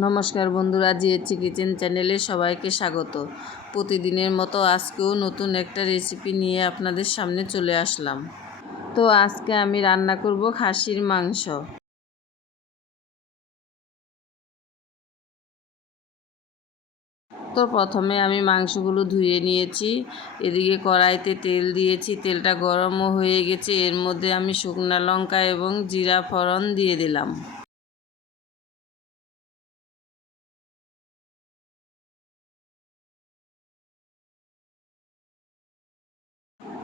নমস্কার বন্ধুরা জিএচি কিচেন চ্যানেলে সবাইকে স্বাগত। প্রতিদিনের মতো আজকেও নতুন একটা রেসিপি নিয়ে আপনাদের সামনে চলে আসলাম। তো আজকে আমি রান্না করব খাসির মাংস। তো প্রথমে আমি মাংসগুলো ধুয়ে নিয়েছি। এদিকে কড়াইতে তেল দিয়েছি, তেলটা গরমও হয়ে গেছে। এর মধ্যে আমি শুকনো লঙ্কা এবং জিরা ফোড়ন দিয়ে দিলাম।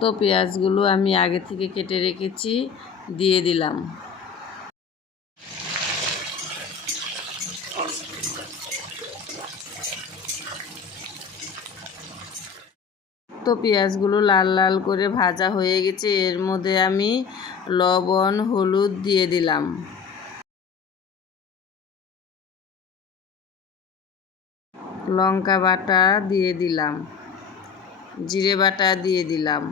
তো পেঁয়াজগুলো আমি আগে থেকে কেটে রেখেছি, দিয়ে দিলাম। তো পেঁয়াজগুলো লাল লাল করে ভাজা হয়ে গেছে, এর মধ্যে আমি লবণ, হলুদ দিয়ে দিলাম। লঙ্কা বাটা দিয়ে দিলাম। জিরে বাটা দিয়ে দিলাম,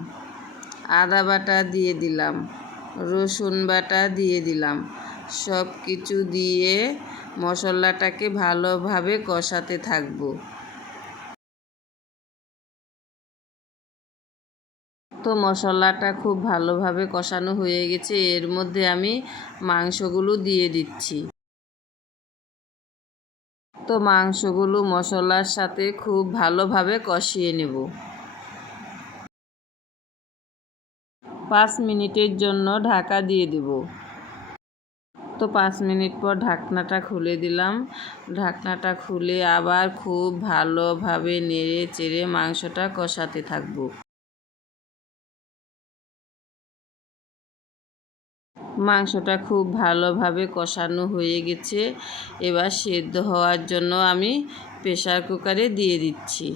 আদা বাটা দিয়ে দিলাম, রসুন বাটা দিয়ে দিলাম। সব কিছু দিয়ে মশলাটাকে ভালোভাবে কষাতে থাকব। তো মশলাটা খুব ভালোভাবে কষানো হয়ে গেছে, এর মধ্যে আমি মাংসগুলো দিয়ে দিচ্ছি। তো মাংসগুলো মশলার সাথে খুব ভালোভাবে কষিয়ে নেব। পাঁচ মিনিটের জন্য ঢাকা দিয়ে দেব। তো পাঁচ মিনিট পর ঢাকনাটা খুলে দিলাম। ঢাকনাটা খুলে আবার খুব ভালোভাবে নেড়ে চেড়ে মাংসটা কষাতে থাকব। মাংসটা খুব ভালোভাবে কষানো হয়ে গেছে। এবার সেদ্ধ হওয়ার জন্য আমি প্রেশার কুকারে দিয়ে দিচ্ছি।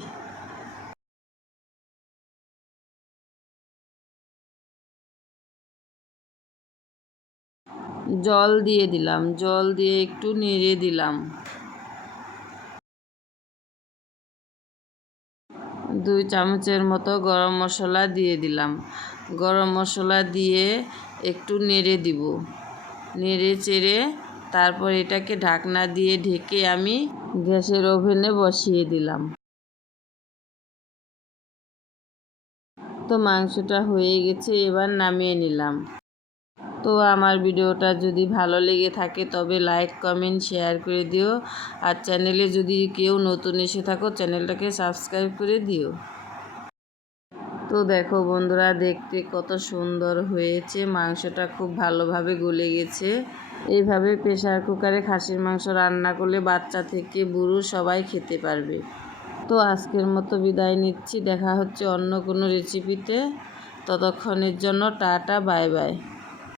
জল দিয়ে দিলাম, জল দিয়ে একটু নেড়ে দিলাম। দুই চামচের মতো গরম মশলা দিয়ে দিলাম। গরম মশলা দিয়ে একটু নেড়ে দিব। নেড়ে চেড়ে তারপর এটাকে ঢাকনা দিয়ে ঢেকে আমি গ্যাসের ওভেনে বসিয়ে দিলাম। তো মাংসটা হয়ে গেছে, এবার নামিয়ে নিলাম। তো আমার ভিডিওটা যদি ভালো লেগে থাকে তবে লাইক, কমেন্ট, শেয়ার করে দিও। আর চ্যানেলে যদি কেউ নতুন এসে থাকো, চ্যানেলটাকে সাবস্ক্রাইব করে দিও। তো দেখো বন্ধুরা, দেখতে কত সুন্দর হয়েছে। মাংসটা খুব ভালোভাবে গলে গেছে। এইভাবে প্রেশার কুকারে খাসির মাংস রান্না করলে বাচ্চা থেকে বুড়ো সবাই খেতে পারবে। তো আজকের মতো বিদায় নিচ্ছি। দেখা হচ্ছে অন্য কোনো রেসিপিতে ততক্ষণের জন্য টাটা, বাই বাই।